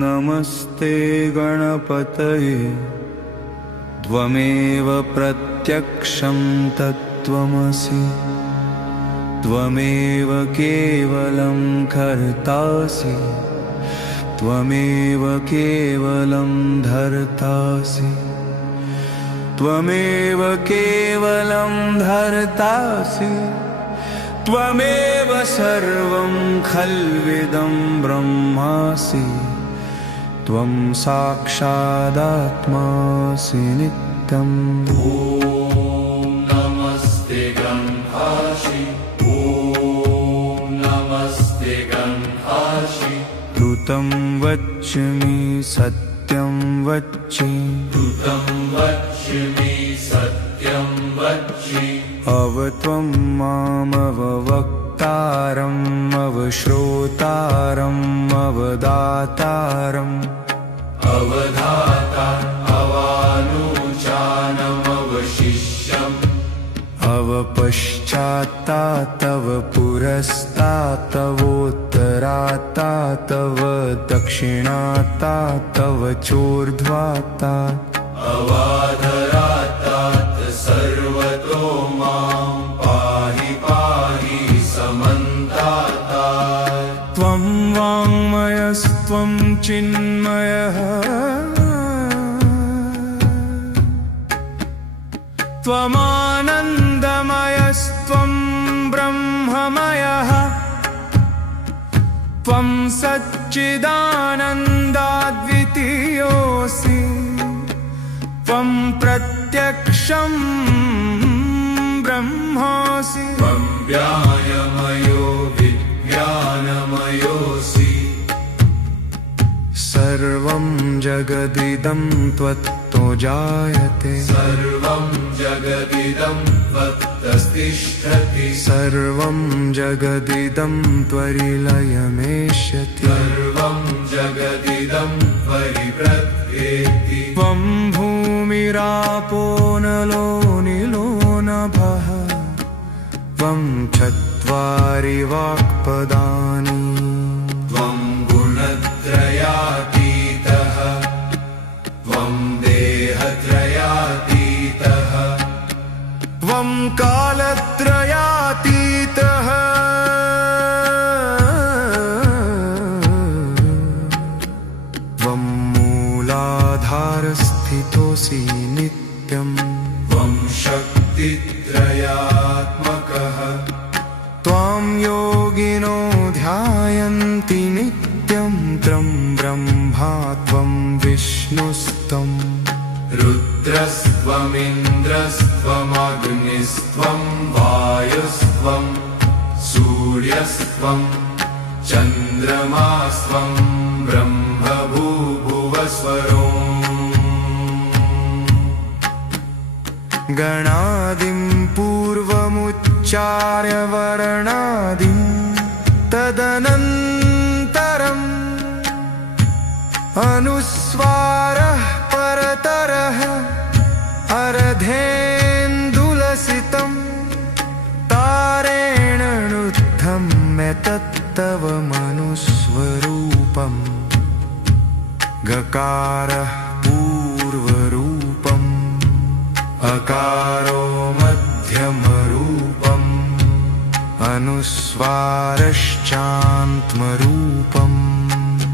नमस्ते गणपतये त्वमेव प्रत्यक्षं तत्त्वमसि त्वमेव केवलं कर्तासि त्वमेव केवलं धर्तासि त्वमेव केवलं धर्तासि त्वमेव सर्वं खल्विदं ब्रह्मासि त्वं साक्षादात्मासि नित्यम्। ॐ नमस्ते गन्धासि ॐ नमस्ते गन्धासि ऋतं वच्मि सत्यं वच्मि ऋतं वच्मि सत्यं वच्मि अवत्वं मामवक्तारम् अवश्रोतारम् अवदातारम् अवधाता अवानुचानमवशिष्यम् अवपश्चात्ता तव पुरस्तात्तवोत्तरात्ता तव दक्षिणात्ता तव चोर्ध्वात्ता अवाधरात्तात् सर्वतो मां पाहि पाहि समन्तात्। त्वं वाङ्मयस्त्वं चिन्मयः त्वमानन्दमयस्त्वं ब्रह्ममयः त्वं सच्चिदानन्दाद्वितीयोऽसि त्वं प्रत्यक्षं ब्रह्मासि त्वं व्यायमयो विज्ञानमयोऽसि सर्वं जगदिदं त्वत्तो जायते सर्वं जगदिदं त्वत्तस्तिष्ठति सर्वं जगदिदं त्वरिलयमेष्यति सर्वं जगदिदं परिव्रत्येति त्वं भूमिरापो नलो निलो नभः त्वं चत्वारि वाक्पदानि त्वं गुणत्रयातीतः त्वं देहत्रयातीतः त्वं कालत्रयातीतः त्वं मूलाधारस्थितोऽसि नित्यम् त्वं शक्तित्रयात्मकः त्वां योगिनो ध्यायन्ति नित्यं त्रं ब्रह्मा त्वं विष्णुस्त्वं रुद्रस्त्वमिन्द्रस्त्वमग्निस्त्वं वायुस्त्वं सूर्यस्त्वं चन्द्रमास्त्वं ब्रह्मभूभुवस्वरो गणादिं पूर्वमुच्चार्य वर्णादिं तदनन्तरम् अनुस्वारः परतरः अर्धेन्दुलसितं तारेण नुद्धं तत्तव मनुस्वरूपम् गकारः पूर्वरूपम् अकारो मध्यमरूपम् अनुस्वारश्चान्त्मरूपम्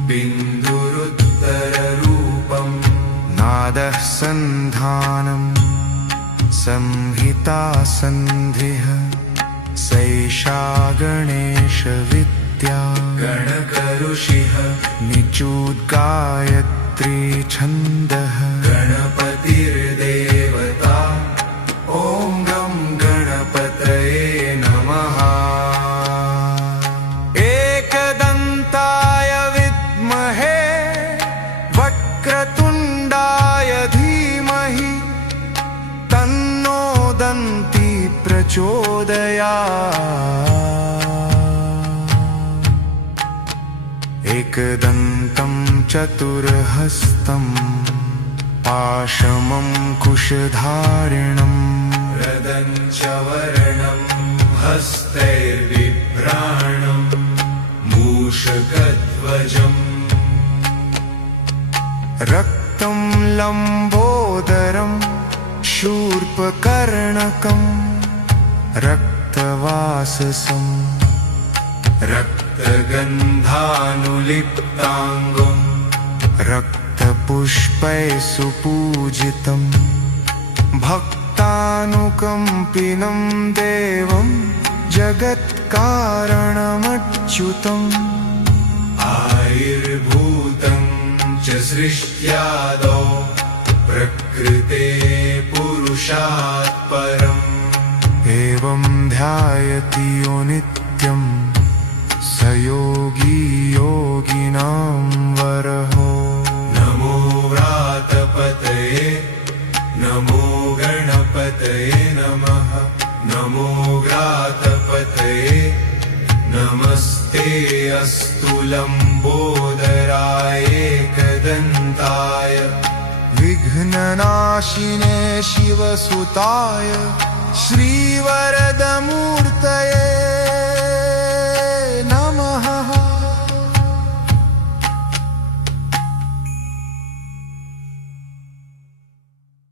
बिन्दुरुत्तररूपम् नादः सन्धानम् संहिता सन्धिः सैषा गणेशविद्या गणकऋषिः निचोद्गायत्री छन्दः गणपतिर्देवता ॐ गं गणपतये नमः। एकदन्ताय विद्महे वक्रतुण्डाय धीमहि तन्नो दन्ती प्रचोदयात्। एकदन्तं चतुर्हस्तं पाशमं कुशधारिणम् रदञ्च वर्णं हस्तैर्बिभ्राणं मूष मूषकध्वजम् रक्तं लम्बोदरं शूर्पकर्णकं रक्तवाससं रक्तगन्धानुलिप्ताङ्गम् रक्तपुष्पैः सुपूजितं भक्तानुकम्पिनं देवं जगत्कारणमच्युतम् आयुर्भूतं च सृष्ट्यादौ प्रकृते पुरुषात् परम् एवं ध्यायति यो नित्यं स योगी योगिनां वरहो नमो व्रातपतये नमो गणपतये नमः नमो व्रातपतये नमस्ते अस्तु लम्बोदराय एकदन्ताय विघ्ननाशिने शिवसुताय